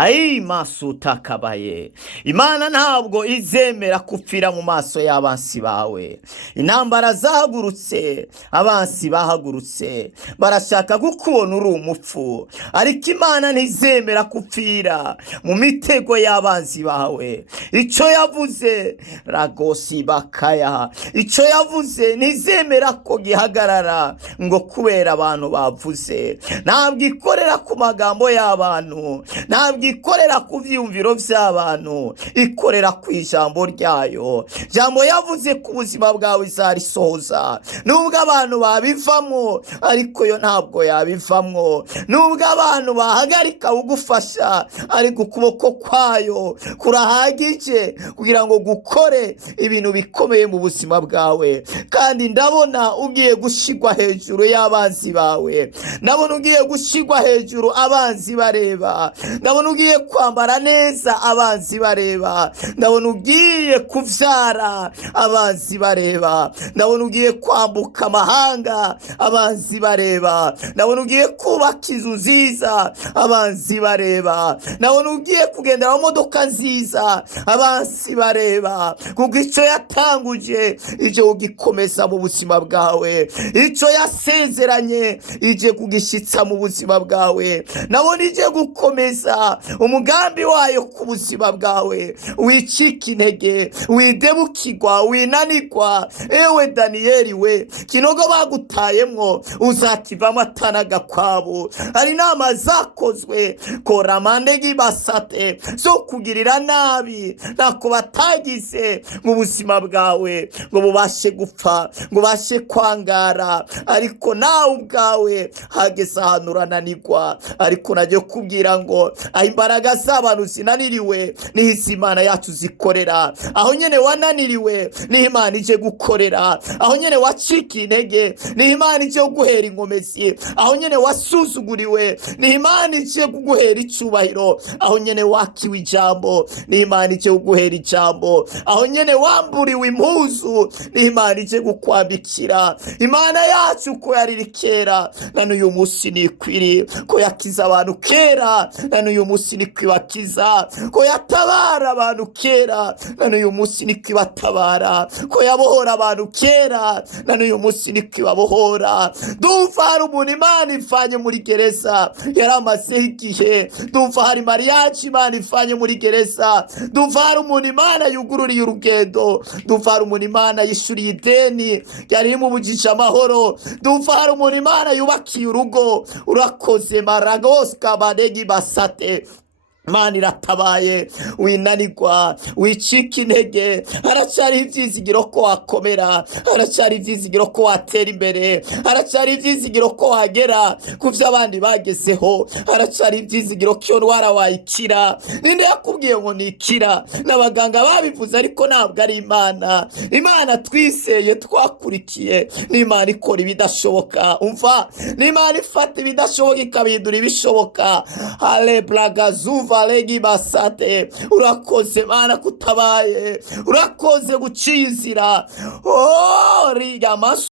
Ayi maso utakabaye. Imana ntabwo izemera kupfira mu maso y'abansi bawe. Intambara zahagurutse, abansi bahagurutse, barashaka kukubona uri umupfu, ariko Imana ntizemera kupfira mu mitego y'abanzi bawe. Icyo yavuze ragosi bakaya, icyo yavuze ntizemera ko gihagarara ngo kubera abantu bavuze. Ntabwo ikorera ku magambo y'abantu, ntabwo ikorera ku byiyumviro by'abantu, ikorera ku ijambo ryayo. Jambo yavuze ku buzima bwawe izarisohoza. Nubwo abantu babivamo, ariko yo ntabwo yabivamo. Nubwo abantu bahagarika kugufasha, ariko ukuboko kwayo kurahagije kugira ngo gukore ibintu bikomeye mu buzima bwawe. Kandi ndabona ugiye gushigwa hejuru y'abanzi bawe, ndabona ugiye gushigwa hejuru abanzi bareba, ndabona ugiye kwambara neza abanzi bareba, ndabona ugiye kuvyara abanzi bareba, ndabona ugiye kwambuka amahanga abanzi bareba, ndabona ugiye kubaka inzu nziza abanzi bareba, ndabona ugiye kugendera mu modoka nziza abanzi bareba. Kuko icyo yatanguje ije kugikomeza mu buzima bwawe, icyo yasezeranye ije kugishitsa mu buzima bwawe. Ndabona ije gukomeza umugambi wayo ku buzima bwawe. Wicika intege, widebukirwa, winanirwa. Ewe Daniyeli we, kinogo bagutayemwo uzakivamo atanagakwabo. Hari inama zakozwe koramandegi basate zo kugirira nabi, ntako batagize mu buzima bwawe ngo bubashe gupfa, ngo bashe kwangara, ariko nawe ubwawe hageze ahantu urananirwa. Ariko najye kubwira ngo aho imbaraga z'abantu zinaniriwe niho Imana yacu zikorera. Aho nyene wananiriwe niho Imana ije gukorera. Aho nyene wacika intege niho Imana ije guhera inkomezi. Aho nyene wasuzuguriwe niho Imana ije kuguhera icyubahiro. Aho nyene wakiwe ijambo niho Imana ije kuguhera ijambo. Aho nyene wamburiwe impuzu niho Imana ije gukwambikira. Imana yacu ko yariri kera na n'uyu munsi nikwiri, ko yakiza abantu kera na n'uyu munsi nikwibakiza, ko yatabara abantu kera na n'uyu munsi nikwibatabara, ko yabohora abantu kera na n'uyu munsi nikwibabohora. Ndumva hari umuntu Imana ivanye muri gereza yaramazeho igihe. Ndumva hari mariage Imana ivanye muri gereza. Ndumva hari umuntu Imana yugururiye urugendo. Ndumva hari umuntu Imana yishuriye ideni yari imubujije amahoro. Ndumva hari umuntu Imana yubakiye urugo. Urakoze maragos kabadegi basate. Imana iratabaye, winanirwa, wicika intege. Haracyari ibyizigiro ko wakomera, haracyari ibyizigiro ko watera imbere, haracyari ibyizigiro ko wagera ku byo abandi bagezeho, haracyari ibyizigiro ko iyo ndwara wayikira. Ninde yakubwiye ngo nikira? N'abaganga babivuze, ariko ntabwo ari Imana. Imana twiseye twakurikiye ni Imana ikora ibidashoboka. Umva, ni Imana ifata ibidashoboka ikabihindura ibishoboka. Hale bragazuva legi basate. Urakoze Mana kutabaye, urakoze guciye inzira. Oh riga maso